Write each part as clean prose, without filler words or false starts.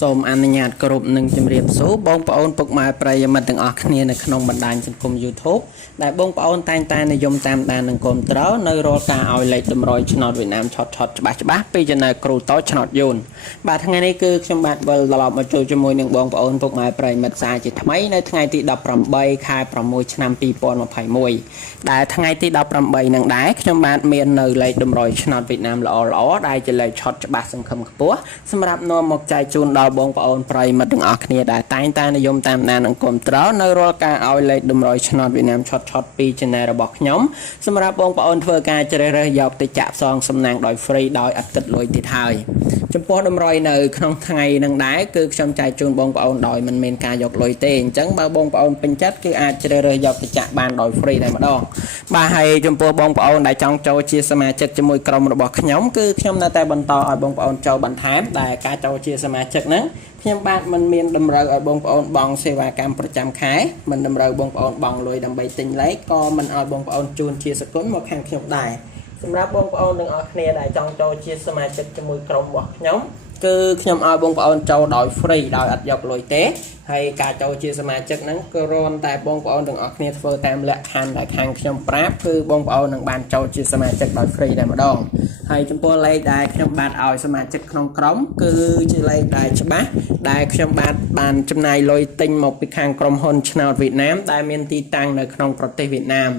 សូមអនុញ្ញាតគោរពនឹងជម្រាបសួរបងប្អូនពុកម៉ែប្រិយមិត្តទាំងអស់គ្នានៅក្នុងបណ្ដាញសង្គម YouTube ដែលបងប្អូនតែងតែនិយមតាមដាននិងគាំទ្រនៅរាល់ការឲ្យលេខតម្រុយឆ្នោតវៀតណាមឆុតច្បាស់ពី Channel គ្រូតូចឆ្នោតយូនបាទថ្ងៃនេះគឺខ្ញុំបាទវិលត្រឡប់មកជួបជាមួយនឹងបងប្អូនពុកម៉ែប្រិយមិត្តសាជាថ្មីនៅថ្ងៃទី18ខែ6ឆ្នាំ2021ដែលថ្ងៃទី18នឹងដែរខ្ញុំបាទមាននៅលេខតម្រុយឆ្នោតវៀតណាមល្អដែលជាលេខឆុតច្បាស់សង្ឃឹមខ្ពស់សម្រាប់នាំមកចែកជូនដល់បងប្អូនប្រិយមិត្តទាំងអស់គ្នាដែលតែងតែនិយមតាមដាននិងគាំទ្រនៅរាល់ការឲ្យលេខតម្រុយឆ្នោតវៀតណាមឆុតពី Channel របស់ខ្ញុំសម្រាប់បងប្អូនធ្វើការជ្រើសរើសយកទៅចាក់ផ្សងសំណាងដោយ free ដោយអត់គិតលុយទៀតហើយចំពោះតម្រុយនៅក្នុងថ្ងៃនឹងដែរគឺខ្ញុំចែកជូនបងប្អូនដោយមិនមានការយកលុយទេអញ្ចឹងបើបងប្អូនពេញចិត្តគឺអាចជ្រើសរើសយកទៅចាក់បានដោយ free តែម្ដងបាទហើយចំពោះបងប្អូនដែលចង់ចូលជាសមាជិកជាមួយក្រុមរបស់ខ្ញុំគឺខ្ញុំនៅតែបន្តឲ្យបងប្អូនចូលបន្ថែមដែលការចូលជាសមាជិកហ្នឹងខ្ញុំបាទមិនមានតម្រូវឲ្យបងប្អូនបង់សេវាកម្មប្រចាំខែមិនតម្រូវបងប្អូនបង់លុយដើម្បីទិញលេខក៏មិនឲ្យបងប្អូនជូនជាសកុនមកខាងខ្ញុំដែរសម្រាប់បងប្អូនទាំងអស់គ្នាដែលចង់ចូលជាសមាជិកជាមួយក្រុមរបស់ខ្ញុំគឺខ្ញុំឲ្យបងប្អូនចូលដោយ free ដោយអត់យកលុយទេហើយការចូលជាសមាជិកហ្នឹងគឺគ្រាន់តែបងប្អូនទាំងអស់គ្នាធ្វើតាមលក្ខខណ្ឌដែលខាងខ្ញុំប្រាប់គឺបងប្អូននឹងបានចូលជាសមាជិកដោយ free តែម្ដងហើយចំពោះលេខដែលខ្ញុំបាទឲ្យសមាជិកក្នុងក្រុមគឺជាលេខដែលច្បាស់ដែលខ្ញុំបាទបានចំណាយលុយទិញមកពីខាងក្រុមហ៊ុនឆ្នោតវៀតណាមដែលមានទីតាំងនៅក្នុងប្រទេសវៀតណាម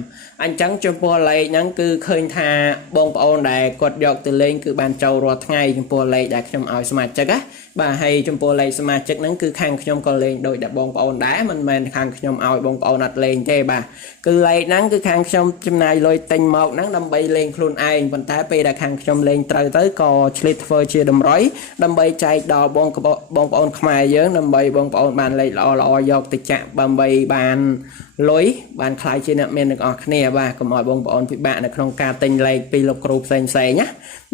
អញ្ចឹងចំពោះលេខហ្នឹងគឺឃើញថាបងប្អូនដែលគាត់យកទៅលេងគឺបានចូលរាល់ថ្ងៃចំពោះលេខដែលខ្ញុំឲ្យសមាជិកណាបាទហើយចំពោះលេខសមាជិកហ្នឹងគឺខាងខ្ញុំក៏លេងដោយតែបងប្អូនដែរមិនមែនខាងខ្ញុំឲ្យបងប្អូនអត់លេងទេបាទគឺលេខហ្នឹងគឺខាងខ្ញុំចំណាយលុយទិញមកហ្នឹងដើម្បីលេងខ្លួនឯងប៉ុន្តែពេលដែលខាងខ្ញុំលេងត្រូវទៅក៏ឆ្លៀតធ្វើជាតម្រុយដើម្បីចែកដល់បងប្អូនខ្មែរយើងដើម្បីបងប្អូនបានលេខល្អយកទៅចាក់ដើម្បីបានលុយបានខ្លាយជាអ្នកមានទាំងអស់គ្នាបាទកុំឲ្យបងប្អូនពិបាកនៅក្នុងការទិញលេខពីលោកគ្រូផ្សេងណា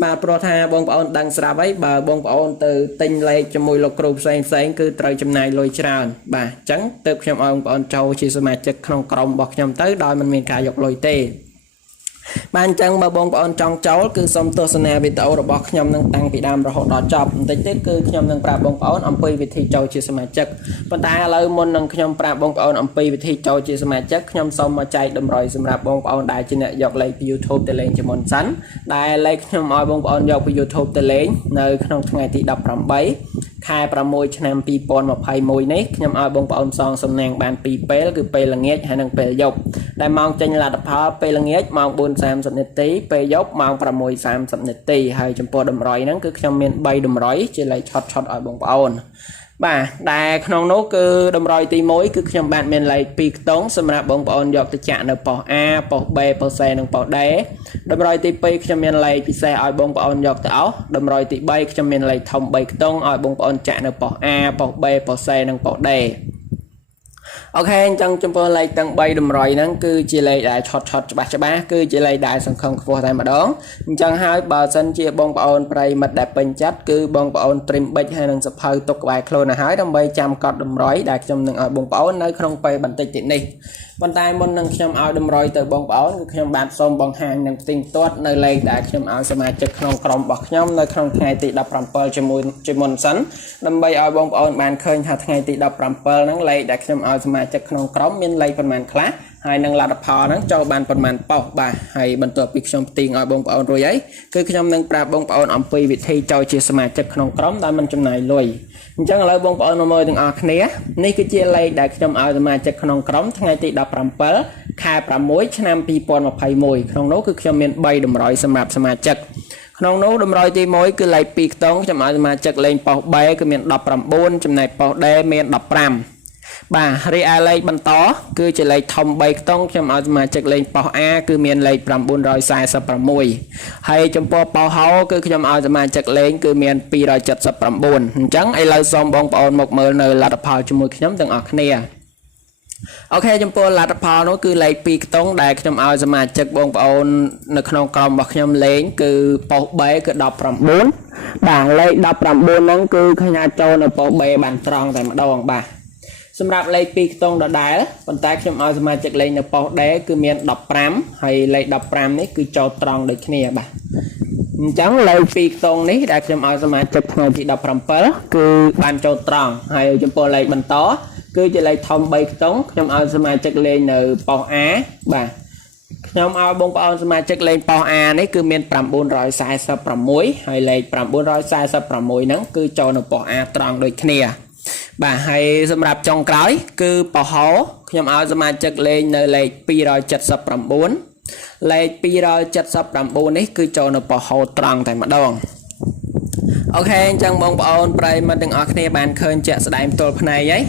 បាទព្រោះថាបងប្អូនដឹងស្រាប់ហើយបើបងប្អូនទៅទិញលេខជាមួយលោកគ្រូផ្សេងគឺត្រូវចំណាយលុយច្រើនបាទអញ្ចឹងទើបខ្ញុំឲ្យបងប្អូនចូលជាសមាជិកក្នុងក្រុមរបស់ខ្ញុំទៅដោយមិនមានការយកលុយទេបាទអញ្ចឹងបើបងប្អូនចង់ចូលគឺសូមទស្សនាវីដេអូរបស់ខ្ញុំនឹងតាំងពីដើមរហូតដល់ចប់បន្តិចទៀតគឺខ្ញុំនឹងប្រាប់បងប្អូនអំពីវិធីចូលជាសមាជិកប៉ុន្តែឥឡូវមុននឹងខ្ញុំប្រាប់បងប្អូនអំពីវិធីចូលជាសមាជិកខ្ញុំសូមមកចែកតម្រុយសម្រាប់បងប្អូនដែលជាអ្នកយកលេខពី YouTube ទៅលេងជាមុនសិនដែលលេខខ្ញុំឲ្យបងប្អូនយកពី YouTube ទៅលេងនៅក្នុងថ្ងៃទី18ខែ6ឆ្នាំ2021នេះខ្ញុំឲ្យបងប្អូនសងសំណាងបាន2ពេលគឺពេលល្ងាចហើយនិងពេលយប់ដែលម៉ោងចេញលទ្ធផលពេលល្ងាចម៉ោង4:30នាទីពេលយប់ម៉ោង6:30នាទីហើយចំពោះតម្រុយហ្នឹងគឺខ្ញុំមាន3តម្រុយជាលេខឆុតឲ្យបងប្អូនបាទដែលក្នុងនោះគឺតម្រុយទី1គឺខ្ញុំបានមានលេខ2ខ្ទង់សម្រាប់បងប្អូនយកទៅចាក់នៅប៉ុស្តិ៍ A ប៉ុស្តិ៍ B ប៉ុស្តិ៍ C និងប៉ុស្តិ៍ D តម្រុយទី2ខ្ញុំមានលេខពិសេសឲ្យបងប្អូនយកទៅអស់តម្រុយទី3ខ្ញុំមានលេខធំ3ខ្ទង់ឲ្យបងប្អូនចាក់នៅប៉ុស្តិ៍ A ប៉ុស្តិ៍ B ប៉ុស្តិ៍ C និងប៉ុស្តិ៍ Dអូខេអញ្ចឹងចំពោះលេខទាំង3តម្រុយហ្នឹងគឺជាលេខដែលឆុតច្បាស់គឺជាលេខដែលសង្ឃឹមខ្ពស់តែម្ដងអញ្ចឹងហើយបើសិនជាបងប្អូនប្រិយមិត្តដែលពេញចិត្តគឺបងប្អូនត្រីមប៊ិចហើយនឹងសភៅទុកក្បែរខ្លួនឲ្យហើយដើម្បីចាំកត់តម្រុយដែលខ្ញុំនឹងឲ្យបងប្អូននៅក្នុងពេលបន្តិចទៀតនេះប៉ុន្តែមុននឹងខ្ញុំឲ្យតម្រុយទៅបងប្អូនគឺខ្ញុំបាទសូមបង្ហាញនឹងផ្ទៃផ្ទាត់នៅលេខដែលខ្ញុំឲ្យសមាជិកក្នុងក្រុមរបស់ខ្ញុំនៅក្នុងថ្ងៃទី17ជាមុនសិនដើម្បីឲ្យបងប្អូនបានឃើញថាថ្ងៃទី17ហ្នឹងលេខដែលខ្ញុំឲ្យសមាជិកក្នុងក្រុមមានលេខប៉ុន្មានខ្លះហើយនឹងលទ្ធផលហ្នឹងចូលបានប៉ុន្មានប៉ុស្តិ៍បាទហើយបន្ទាប់ពីខ្ញុំផ្ទៀងឲ្យបងប្អូនរួចហើយគឺខ្ញុំនឹងប្រាប់បងប្អូនអំពីវិធីចូលជាសមាជិកក្នុងក្រុមដោយមិនចំណាយលុយអញ្ចឹងឥឡូវបងប្អូនមកមើលទាំងអស់គ្នានេះគឺជាលេខដែលខ្ញុំឲ្យសមាជិកក្នុងក្រុមថ្ងៃទី17ខែ6ឆ្នាំ2021ក្នុងនោះគឺខ្ញុំមាន3តម្រុយសម្រាប់សមាជិកក្នុងនោះតម្រុយទី1គឺលេខ2ខ្ទង់ខ្ញុំឲ្យសមាជិកលេងប៉ុស្តិ៍ B គឺមាន19ចំណែកប៉ុស្តិ៍ D មាន15បាទរីឯលេខបន្តគឺជាលេខធំ3ខ្ទង់ខ្ញុំឲ្យសមាជិកលេងប៉ុស្តិ៍ A គឺមានលេខ946ហើយចំពោះប៉ុស្តិ៍ហោគឺខ្ញុំឲ្យសមាជិកលេងគឺមាន279អញ្ចឹងឥឡូវសូមបងប្អូនមកមើលនៅលទ្ធផលជាមួយខ្ញុំទាំងអស់គ្នាអូខេចំពោះលទ្ធផលនោះគឺលេខ2ខ្ទង់ដែលខ្ញុំឲ្យសមាជិកបងប្អូននៅក្នុងក្រុមរបស់ខ្ញុំលេងគឺប៉ុស្តិ៍ B គឺ19បាទលេខ19ហ្នឹងគឺខ្ញុំអាចចូលនៅប៉ុស្តិ៍ B បានត្រង់តែម្ដងបាទសម្រាប់លេខ2ខ្ទង់ដដែលប៉ុន្តែខ្ញុំឲ្យសមាជិកលេងនៅប៉ុស្តិ៍ D គឺមាន15ហើយលេខ15នេះគឺចូលត្រង់ដូចគ្នាបាទ chẳng lấy pi tông ní đã chấm ao mà chụp ngày thì đọc làm pớ cứ ban châu tròn hay chấm po lấy bàn tó cứ chỉ lấy thông bay tống chấm ao mà chụp lên ở po á bà nhóm ao bông po mà chụp lên po a đấy cứ miền pram buôn rồi sai sập pram muối hay lấy pram buôn rồi sai sập pram muối nắng cứ cho nó po a tròn đôi kia bà hay xâm nhập trong cái cứ po hố nhóm ao mà chụp lên nơi lấy pi rồi chật sập pram buôn lấy pi rồi chật sập pram buôn ấy cứ cho nó po hố tròn tại mặt đông ok chẳng bông po pray mà đừng ở kia bàn khơi chạy sẽ đánh tôi này ấy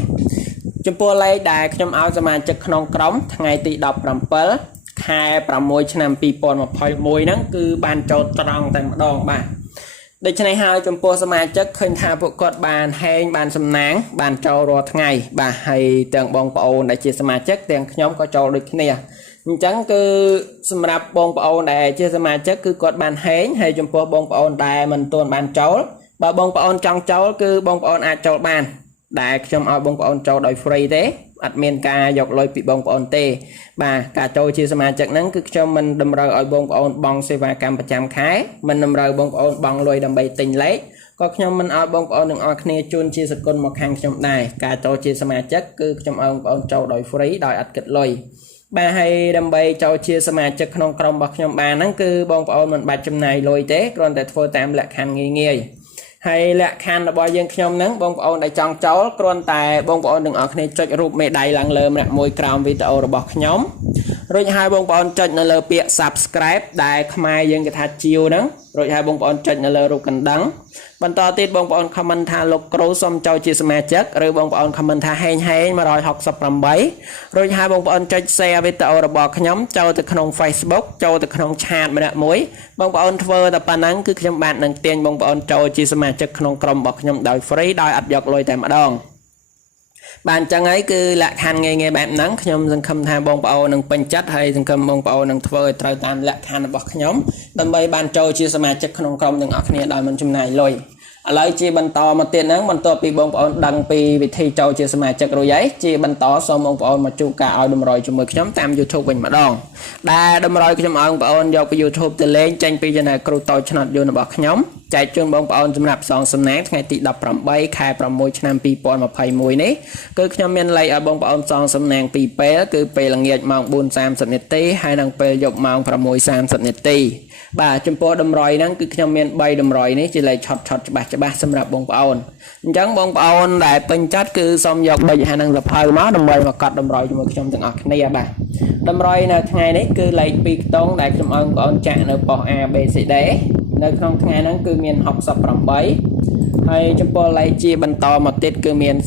chúng po lấy đài nhóm ao mà chụp non cống ngày tị đọc pram pớ khai pram muối năm pi pon một phơi muối nắng cứ bàn cho tròn tại mặt đông bà đây cho này hai chúng po mà chất khơi tha bộ cột bàn hay bàn sầm nắng bàn trâu rồi ngày bà hay tường bông po để chia mà chất tiền nhóm có trâu được nè chẳng cứ sầm rạp bông po để chia mà chất cứ cột bàn hén hay chúng po bông po để mình tuôn bàn trâu bà bông po trong trâu cứ bông po ai trâu bàn để trong ao bông po trâu đòi free thế admin ca dọc lôi bị bông po tê bà cả trâu chia mà chất nắng cứ cho mình đâm rơi ở bông po bong xe và cam trăm khái mình đâm rơi bông po bong lôi đâm bay tình lấy có nhóm mình ở bông po đừng ở kia chun chia sạch con một hàng trong này cả trâu chia mà chất cứ trong ao bông trâu đòi free đòi ắt kịch lôi bà hay đâm bay trâu chia mà chất không trong bọc nhóm bà nắng cứ bông po mình bạch trong này lôi thế còn tại phôi tạm lại khăn nghi nghi hay là khăn là bao nhiêu nhóm nắng bông po đại trong cháu còn tại bông po đừng ở kia chọn rụp mẹ đầy lăng lơ mẹ môi cào video rồi bọc nhóm rồi hai bông po chọn là lơ bịa subscribe đại mai dân cái thà chiều nắng rồi hai bông po chọn là lơ rụp cần đắngបន្ត ទៀត បងប្អូន comment ថា លោក គ្រូ សុំ ចូល ជា សមាជិក ឬ បងប្អូន comment ថា ហេង 168 រួច ហើយ បងប្អូន ចុច share វីដេអូ របស់ ខ្ញុំ ចូល ទៅ ក្នុង Facebook ចូល ទៅ ក្នុង chat ម្នាក់ មួយ បងប្អូន ធ្វើ តែ ប៉ុណ្ណឹង គឺ ខ្ញុំ បាន នឹង ទាញ បងប្អូន ចូល ជា សមាជិក ក្នុង ក្រុម របស់ ខ្ញុំ ដោយ free ដោយ អត់ យក លុយ តែ ម្ដង បានចឹងហើយគឺលក្ខខណ្ឌងាយៗបែបហ្នឹងខ្ញុំសង្ឃឹមថាបងប្អូននឹងពេញចិត្តហើយសង្ឃឹមបងប្អូននឹងធ្វើឲ្យត្រូវតាមលក្ខខណ្ឌរបស់ខ្ញុំដើម្បីបានចូលជាសមាជិកក្នុងក្រុមទាំងអស់គ្នាដោយមិនចំណាយលុយឥឡូវជាបន្តមកទៀតហ្នឹងបន្ទាប់ពីបងប្អូនដឹងពីវិធីចូលជាសមាជិករួចហើយជាបន្តសូមបងប្អូនមកជួបការឲ្យតម្រុយជាមួយខ្ញុំតាម YouTube វិញម្ដងដែលតម្រុយខ្ញុំឲ្យបងប្អូនយកពី YouTube ទៅលេងចេញពី channel គ្រូតូចឆ្នោតយន្តរបស់ខ្ញុំចែកជូនបងប្អូនសម្រាប់សងសំណាងថ្ងៃទី 18 ខែ 6 ឆ្នាំ 2021 នេះគឺខ្ញុំមានលេខឲ្យបងប្អូនសងសំណាងពីរពេលគឺពេលល្ងាចម៉ោង 4:30 នាទីហើយនិងពេលយប់ម៉ោង 6:30 នាទីបាទចំពោះតម្រុយហ្នឹងគឺខ្ញុំមាន 3 តម្រុយនេះជាលេខឆត់ច្បាស់សម្រាប់បងប្អូនអញ្ចឹងបងប្អូនដែលពេញចិត្តគឺសូមយកប៊ិចហើយនឹងសភៅមកដើម្បីមកកត់តម្រុយជាមួយខ្ញុំទាំងអស់គ្នាបាទតម្រុយនៅថ្ងៃនេះគឺលេខ2ខ្ទង់ដែលខ្ញុំឲ្យបងប្អូនចាក់នៅប៉ុស្តិ៍ A B C D នៅក្នុងថ្ងៃហ្នឹងគឺមាន 68 ហើយចំពោះលេខជាបន្តមកទៀតគឺមាន 37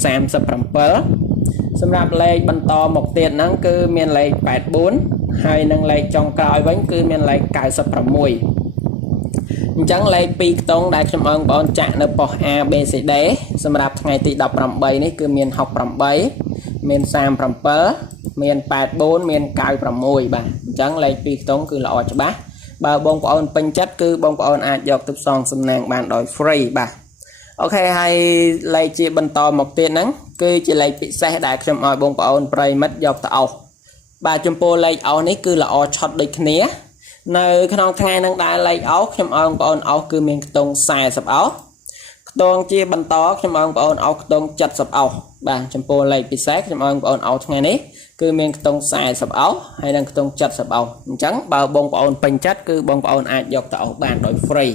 សម្រាប់លេខបន្តមកទៀតហ្នឹងគឺមានលេខ 84 ហើយនិងលេខចុងក្រោយវិញគឺមានលេខ 96 អញ្ចឹងលេខ2ខ្ទង់ដែលខ្ញុំឲ្យបងប្អូនចាក់នៅប៉ុស្តិ៍ A B C D សម្រាប់ថ្ងៃទី 18 នេះគឺមាន 68 មាន 37 មាន 84 មាន 96 បាទអញ្ចឹងលេខ2ខ្ទង់គឺល្អច្បាស់បើបងប្អូនពេញចិត្តគឺបងប្អូនអាចយកទៅសងសំណាងបានដោយ free បាទអូខេហើយលេខជាបន្តមកទៀតហ្នឹងគឺជាលេខពិសេសដែលខ្ញុំឲ្យបងប្អូនប្រិមិត្តយកទៅអោសបាទចំពោះលេខអោសនេះគឺល្អឆត់ដូចគ្នានៅក្នុងថ្ងៃហ្នឹងដែលលេខអោសខ្ញុំឲ្យបងប្អូនអោសគឺមានខ្ទង់ 40 អោសខ្ទង់ជាបន្តខ្ញុំឲ្យបងប្អូនអោសខ្ទង់ 70 អោសបាទចំពោះលេខពិសេសខ្ញុំឲ្យបងប្អូនអោសថ្ងៃនេះគឺមានខ្ទង់ 40 អោសហើយនិងខ្ទង់ 70 អោសអញ្ចឹងបើបងប្អូនពេញចិត្តគឺបងប្អូនអាចយកទៅអោសបានដោយ free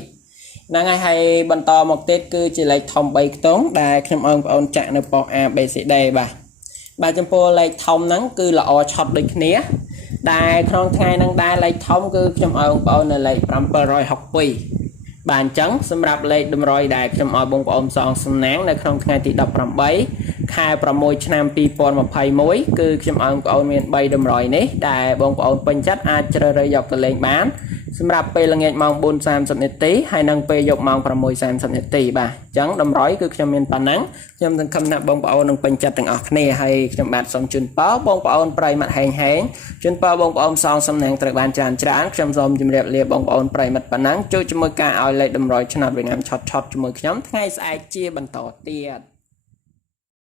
ហ្នឹងហើយបន្តមកទៀតគឺជាលេខធំ 3 ខ្ទង់ដែលខ្ញុំឲ្យបងប្អូនចាក់នៅប៉ុស្តិ៍ A B C D បាទចំពោះលេខធំហ្នឹងគឺល្អឆត់ដូចគ្នាដែលក្នុងថ្ងៃហ្នឹងដែរលេខធំគឺខ្ញុំឲ្យបងប្អូននៅលេខ 762 បាទអញ្ចឹងសម្រាប់លេខតម្រុយដែលខ្ញុំឲ្យបងប្អូនសងសំណាងនៅក្នុងថ្ងៃទី 18 ខែ 6 ឆ្នាំ 2021 គឺខ្ញុំឲ្យបងប្អូនមាន 3 តម្រុយនេះដែលបងប្អូនពេញចិត្តអាចជ្រើសរើសយកទៅលេងបានសម្រាប់ពេលល្ងាចម៉ោង 4:30 នាទីហើយនិងពេលយប់ម៉ោង 6:30 នាទីបាទអញ្ចឹងតម្រុយគឺខ្ញុំមានប៉ុណ្ណឹងខ្ញុំសង្ឃឹមថាបងប្អូននឹងពេញចិត្តទាំងអស់គ្នាហើយខ្ញុំបាទសូមជូនពរបងប្អូនប្រិយមិត្តហេងជូនពរបងប្អូនសងសំណាងត្រូវបានច្រើនខ្ញុំសូមជម្រាបលាបងប្អូនប្រិយមិត្តប៉ុណ្ណឹងជួបជាមួយការឲ្យលេខតម្រុយឆ្នោតវៀតណាមឆត់ជាមួយខ្ញុំថ្ងៃស្អែកជាបន្តទៀត